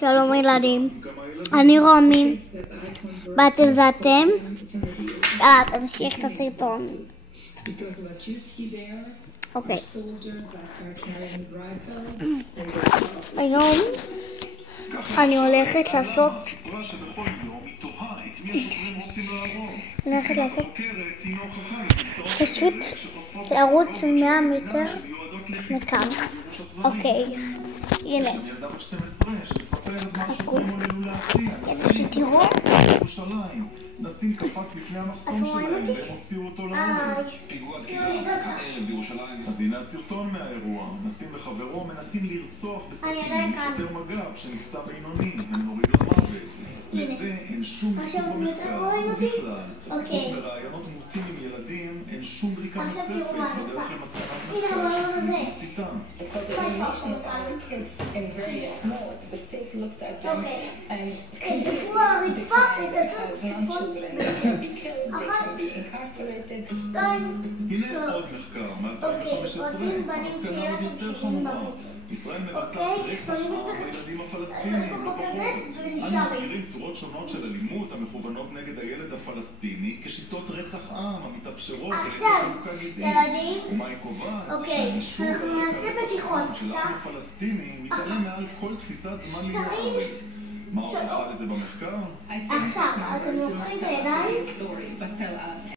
שלום ילדים, אני רומי, באתם זה אתם? תמשיך את הסרטון. אוקיי. היום אני הולכת לעשות פשוט לרוץ 100 מטר מכאן. אוקיי, הנה. חכו, כדי שתראו. נסים קפץ לפני המחסום שלהם והם הוציאו אותו להורג. פיגוע דקירה הערב בירושלים. אז הנה הסרטון מהאירוע. נסים וחברו מנסים לרצוח בסכין שוטר מג"ב שנפצע בינוני. הם נוריד למוות. לזה אין שום סוג במחקר בכלל. חוץ מרעיונות מוטים עם ילדים, אין שום בדיקה נוספת בדרך למסקנת מחקר שתמיד מסיתה. תדפו הרצפה ותעשו צפון הנה עוד מחקר מ-2015, המסקנה עוד יותר חמורה. ישראל מבצעת רצח עם הילדים הפלסטינים, לא פחות. אנו מכירים צורות שונות של אלימות המכוונות נגד הילד הפלסטיני כששיטות רצח עם המתאפשרות לחלוקה גזעית. ומה היא קובעת? אנחנו נעשה בדיחות של העם הפלסטיני מתעלם מעל כל תפיסת זמן ליברלית. מה ההוכחה לזה במחקר? עכשיו, אתם לוקחים את הידיים